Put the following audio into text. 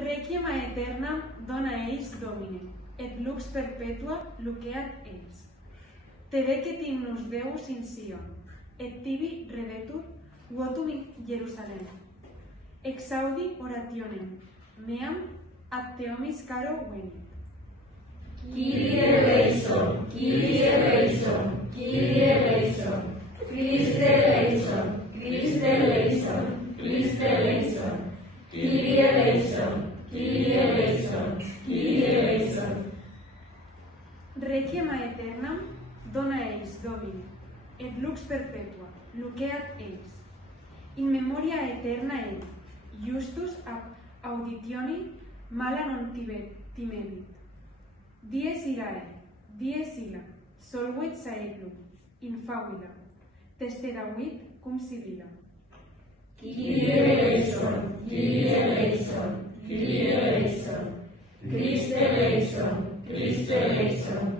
Requiem aeternam dona eis Domine, et lux perpetua luceat eis. Te vecit innus Deus in Sion, et tibi revetur votum in Jerusalem. Exaudi orationem meam ad te homis caro venit. Kyrie eleison, Kyrie eleison, Kyrie eleison, Christe eleison, Christe eleison, Christe eleison, Kyrie eleison, Kyrie eleison, Kyrie eleison. Requiem aeternam dona eis Domine, et lux perpetua luceat eis. In memoria aeterna ei, justus auditioni mala non timedit. Dies irae, dies illa, solvet saeculum, infavida, testedavit cum civila. Kyrie eleison, Kyrie eleison, Kyrie eleison, Christe eleison, Christe eleison,